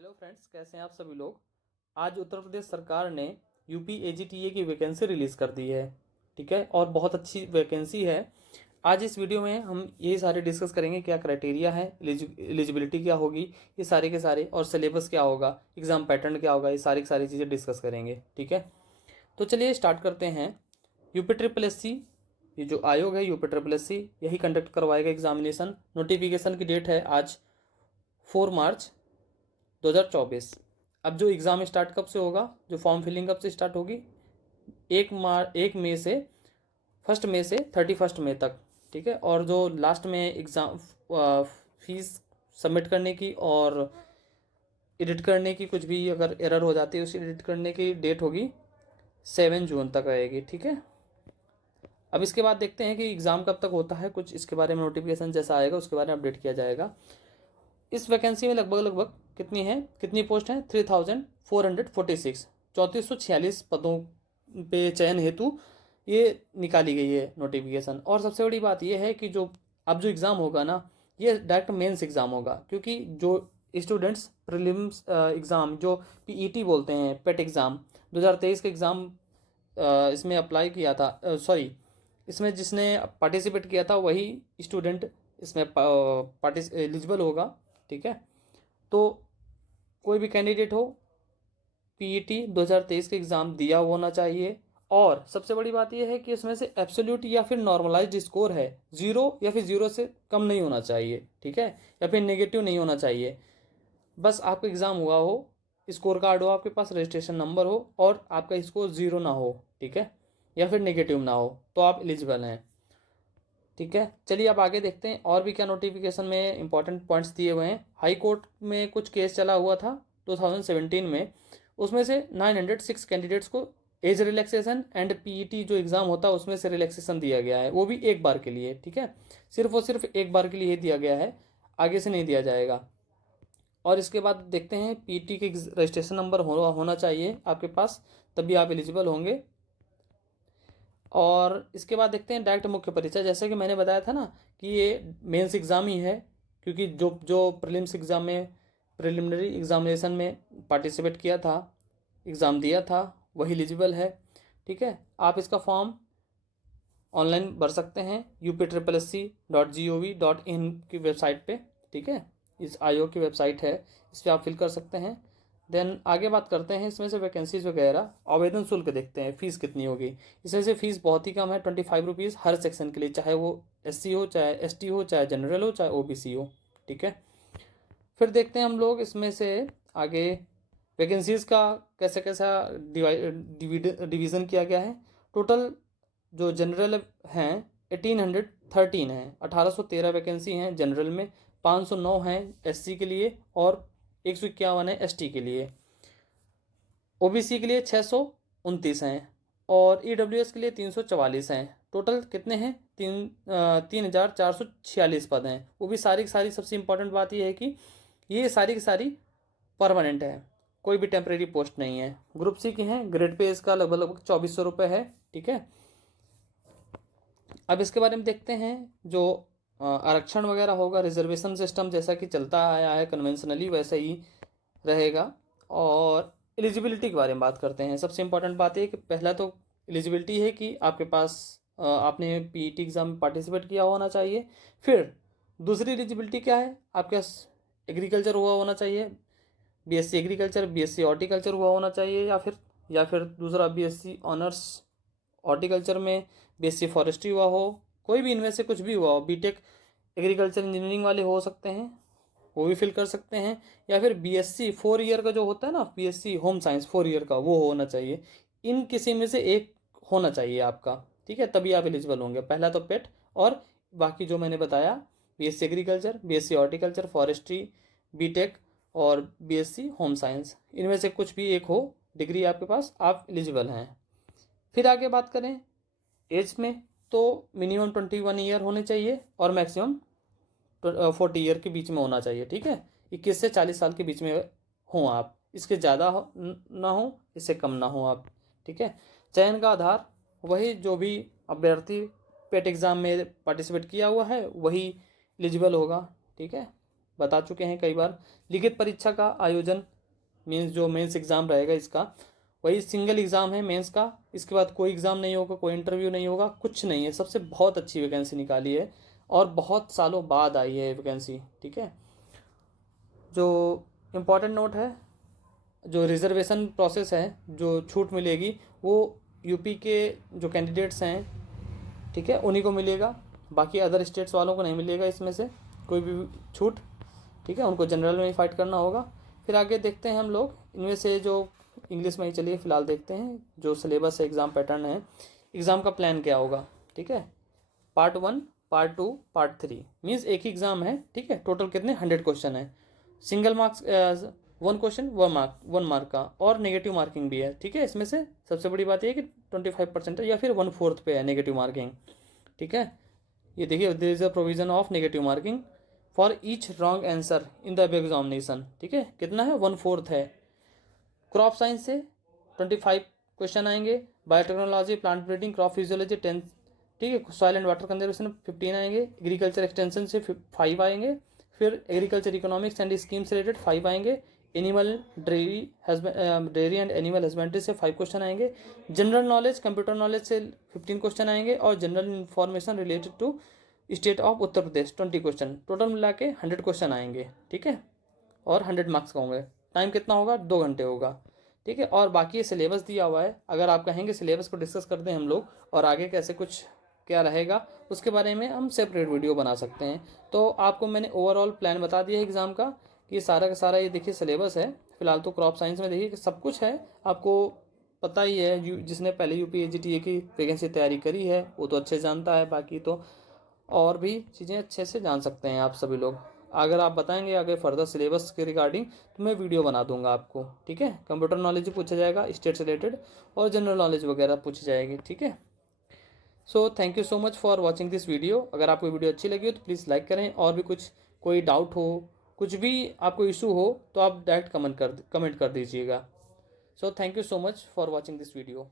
Hello friends, कैसे हैं आप सभी लोग। आज उत्तर प्रदेश सरकार ने यूपी एजीटीए की वैकेंसी रिलीज़ कर दी है। ठीक है, और बहुत अच्छी वैकेंसी है। आज इस वीडियो में हम यही सारे डिस्कस करेंगे, क्या क्राइटेरिया है, एलिजिबिलिटी क्या होगी, ये सारे के सारे, और सिलेबस क्या होगा, एग्ज़ाम पैटर्न क्या होगा, ये सारी की सारी चीज़ें डिस्कस करेंगे। ठीक है, तो चलिए स्टार्ट करते हैं। यूपी ट्रिपल एस सी, ये जो आयोग है यूपी ट्रिपल एस सी, यही कंडक्ट करवाएगा एग्जामिनेशन। नोटिफिकेशन की डेट है आज 4 मार्च 2024। अब जो एग्ज़ाम स्टार्ट कब से होगा, जो फॉर्म फिलिंग कब से स्टार्ट होगी, 1 मई से 1 मई से 31 मई तक। ठीक है, और जो लास्ट में एग्ज़ाम फीस सबमिट करने की और एडिट करने की, कुछ भी अगर एरर हो जाती है उसे एडिट करने की डेट होगी 7 जून तक रहेगी। ठीक है, अब इसके बाद देखते हैं कि एग्ज़ाम कब तक होता है, कुछ इसके बारे में नोटिफिकेशन जैसा आएगा उसके बारे में अपडेट किया जाएगा। इस वैकेंसी में लगभग कितनी है, कितनी पोस्ट है, 3446, 3446 पदों पे चयन हेतु ये निकाली गई है नोटिफिकेशन। और सबसे बड़ी बात ये है कि जो अब जो एग्ज़ाम होगा ना, ये डायरेक्ट मेंस एग्ज़ाम होगा, क्योंकि जो स्टूडेंट्स प्रीलिम्स एग्ज़ाम जो पीईटी बोलते हैं, पेट एग्ज़ाम 2023 का एग्ज़ाम इसमें अप्लाई किया था, सॉरी, इसमें जिसने पार्टिसिपेट किया था वही स्टूडेंट इसमें एलिजिबल होगा। ठीक है, तो कोई भी कैंडिडेट हो, पीईटी 2023 का एग्ज़ाम दिया होना चाहिए। और सबसे बड़ी बात यह है कि इसमें से एब्सोल्यूट या फिर नॉर्मलाइज्ड स्कोर है 0 या फिर 0 से कम नहीं होना चाहिए। ठीक है, या फिर नेगेटिव नहीं होना चाहिए। बस आपका एग्ज़ाम हुआ हो, स्कोर कार्ड हो आपके पास, रजिस्ट्रेशन नंबर हो, और आपका स्कोर 0 ना हो, ठीक है, या फिर नेगेटिव ना हो, तो आप एलिजिबल हैं। ठीक है, चलिए अब आगे देखते हैं और भी क्या नोटिफिकेशन में इंपॉर्टेंट पॉइंट्स दिए हुए हैं। हाई कोर्ट में कुछ केस चला हुआ था 2017 में, उसमें से 906 कैंडिडेट्स को एज रिलैक्सेशन एंड पीईटी जो एग्ज़ाम होता है उसमें से रिलैक्सेशन दिया गया है, वो भी एक बार के लिए। ठीक है, सिर्फ और सिर्फ एक बार के लिए दिया गया है, आगे से नहीं दिया जाएगा। और इसके बाद देखते हैं पीईटी के रजिस्ट्रेशन नंबर होना चाहिए आपके पास, तभी आप एलिजिबल होंगे। और इसके बाद देखते हैं डायरेक्ट मुख्य परीक्षा, जैसे कि मैंने बताया था ना कि ये मेंस एग्ज़ाम ही है, क्योंकि जो जो प्रीलिम्स एग्ज़ाम में, प्रिलिमिनरी एग्जामिनेशन में पार्टिसिपेट किया था, एग्ज़ाम दिया था, वही एलिजिबल है। ठीक है, आप इसका फॉर्म ऑनलाइन भर सकते हैं UPSSC.gov.in की वेबसाइट पे। ठीक है, इस आयोग की वेबसाइट है, इस पर आप फिल कर सकते हैं। देन आगे बात करते हैं इसमें से वैकेंसीज वगैरह। आवेदन शुल्क देखते हैं, फीस कितनी होगी। इसमें से फीस बहुत ही कम है, 25 रुपीज़ हर सेक्शन के लिए, चाहे वो SC हो, चाहे ST हो, चाहे जनरल हो, चाहे OBC हो। ठीक है, फिर देखते हैं हम लोग इसमें से आगे वैकेंसीज का कैसे कैसा डिवीज़न किया गया है। टोटल जो जनरल हैं 1813 हैं, 1813 वैकेंसी हैं जनरल में, 509 हैं SC के लिए, और 151 है ST के लिए। OBC के लिए 629 हैं, और EWS के लिए 344 हैं। टोटल कितने हैं, 3446 पद हैं। वो भी सारी की सारी, सबसे इंपॉर्टेंट बात यह है कि ये सारी की सारी परमानेंट है, कोई भी टेम्परेरी पोस्ट नहीं है। ग्रुप सी की हैं, ग्रेड पे इसका लगभग 2400 रुपये है। ठीक है, अब इसके बारे में देखते हैं। जो आरक्षण वगैरह होगा, रिजर्वेशन सिस्टम जैसा कि चलता आया है कन्वेंशनली, वैसे ही रहेगा। और एलिजिबिलिटी के बारे में बात करते हैं। सबसे इंपॉर्टेंट बात है कि पहला तो एलिजिबिलिटी है कि आपके पास आपने पीईटी एग्ज़ाम में पार्टिसिपेट किया होना चाहिए। फिर दूसरी एलिजिबिलिटी क्या है, आपके पास एग्रीकल्चर हुआ होना चाहिए, BSc एग्रीकल्चर, BSc हॉर्टिकल्चर हुआ होना चाहिए, या फिर दूसरा BSc ऑनर्स हॉर्टिकल्चर में, BSc फॉरेस्ट्री हुआ हो, कोई भी इनमें से कुछ भी हुआ हो। बीटेक एग्रीकल्चर इंजीनियरिंग वाले हो सकते हैं, वो भी फिल कर सकते हैं। या फिर BSc 4 ईयर का जो होता है ना, BSc होम साइंस 4 ईयर का, वो होना चाहिए। इन किसी में से एक होना चाहिए आपका। ठीक है, तभी आप एलिजिबल होंगे। पहला तो पेट, और बाकी जो मैंने बताया, BSc agriculture, BSc horticulture, forestry, BTech और BSc होम साइंस, इनमें से कुछ भी एक हो डिग्री आपके पास, आप एलिजिबल हैं। फिर आगे बात करें एज में, तो मिनिमम 21 ईयर होने चाहिए, और मैक्सिमम 40 ईयर के बीच में होना चाहिए। ठीक है, 21 से 40 साल के बीच में हों आप, इसके ज़्यादा ना हो, इससे कम ना हो आप। ठीक है, चयन का आधार वही, जो भी अभ्यर्थी पेट एग्ज़ाम में पार्टिसिपेट किया हुआ है वही एलिजिबल होगा। ठीक है, बता चुके हैं कई बार। लिखित परीक्षा का आयोजन मीन्स जो मेंस एग्ज़ाम रहेगा इसका, वही सिंगल एग्ज़ाम है मेंस का। इसके बाद कोई एग्ज़ाम नहीं होगा, कोई इंटरव्यू नहीं होगा, कुछ नहीं है। सबसे बहुत अच्छी वैकेंसी निकाली है और बहुत सालों बाद आई है वैकेंसी, ठीक है। जो इम्पोर्टेंट नोट है, जो रिजर्वेशन प्रोसेस है, जो छूट मिलेगी वो यूपी के जो कैंडिडेट्स हैं, ठीक है, उन्हीं को मिलेगा। बाकी अदर स्टेट्स वालों को नहीं मिलेगा इसमें से कोई भी छूट, ठीक है। उनको जनरल में ही फाइट करना होगा। फिर आगे देखते हैं हम लोग इनमें से जो इंग्लिश में ही, चलिए फिलहाल देखते हैं जो सिलेबस है, एग्ज़ाम पैटर्न है, एग्ज़ाम का प्लान क्या होगा, ठीक है। पार्ट 1, पार्ट 2, पार्ट 3 मीन्स एक ही एग्ज़ाम है, ठीक है। टोटल कितने 100 क्वेश्चन है। सिंगल मार्क्स 1 क्वेश्चन 1 मार्क का, और नेगेटिव मार्किंग भी है, ठीक है। इसमें से सबसे बड़ी बात यह है कि 25% है या फिर 1/4 पे है नेगेटिव मार्किंग, ठीक है। ये देखिए, there is a provision of negative marking for each wrong answer in the above examination, ठीक है। कितना है, 1/4 है। क्रॉप साइंस से 25 क्वेश्चन आएंगे। Biotechnology, plant breeding, crop physiology 10, ठीक है। सॉइल एंड वाटर कंजर्वेशन 15 आएंगे। एग्रीकल्चर एक्सटेंशन से 5 आएंगे। फिर एग्रीकल्चर इकोनॉमिक्स एंड स्कीम से रिलेटेड 5 आएंगे। Animal dairy and animal husbandry से 5 क्वेश्चन आएंगे। जनरल नॉलेज, कंप्यूटर नॉलेज से 15 क्वेश्चन आएंगे। और general information related to state of Uttar Pradesh 20 question. Total मिला के 100 क्वेश्चन आएंगे, ठीक है। और 100 मार्क्स का होंगे। टाइम कितना होगा, 2 घंटे होगा, ठीक है। और बाकी ये सिलेबस दिया हुआ है। अगर आप कहेंगे सिलेबस को डिस्कस करते हैं हम लोग और आगे कैसे कुछ क्या रहेगा, उसके बारे में हम सेपरेट वीडियो बना सकते हैं। तो आपको मैंने ओवरऑल प्लान बता दिया है एग्ज़ाम का, कि सारा का सारा ये देखिए सिलेबस है। फिलहाल तो क्रॉप साइंस में देखिए कि सब कुछ है, आपको पता ही है। जिसने पहले यूपीएजीटीए की वैकेंसी तैयारी करी है वो तो अच्छे जानता है। बाकी तो और भी चीज़ें अच्छे से जान सकते हैं आप सभी लोग। अगर आप बताएंगे आगे फर्दर सिलेबस के रिगार्डिंग तो मैं वीडियो बना दूंगा आपको, ठीक है। कंप्यूटर नॉलेज भी पूछा जाएगा, स्टेट से रिलेटेड, और जनरल नॉलेज वगैरह पूछी जाएगी, ठीक है। So thank you so much for watching this video. अगर आपको वीडियो अच्छी लगी हो तो प्लीज़ लाइक करें, और भी कुछ कोई डाउट हो, कुछ भी आपको इशू हो तो आप डायरेक्ट कमेंट कर दीजिएगा। So thank you so much for watching this video.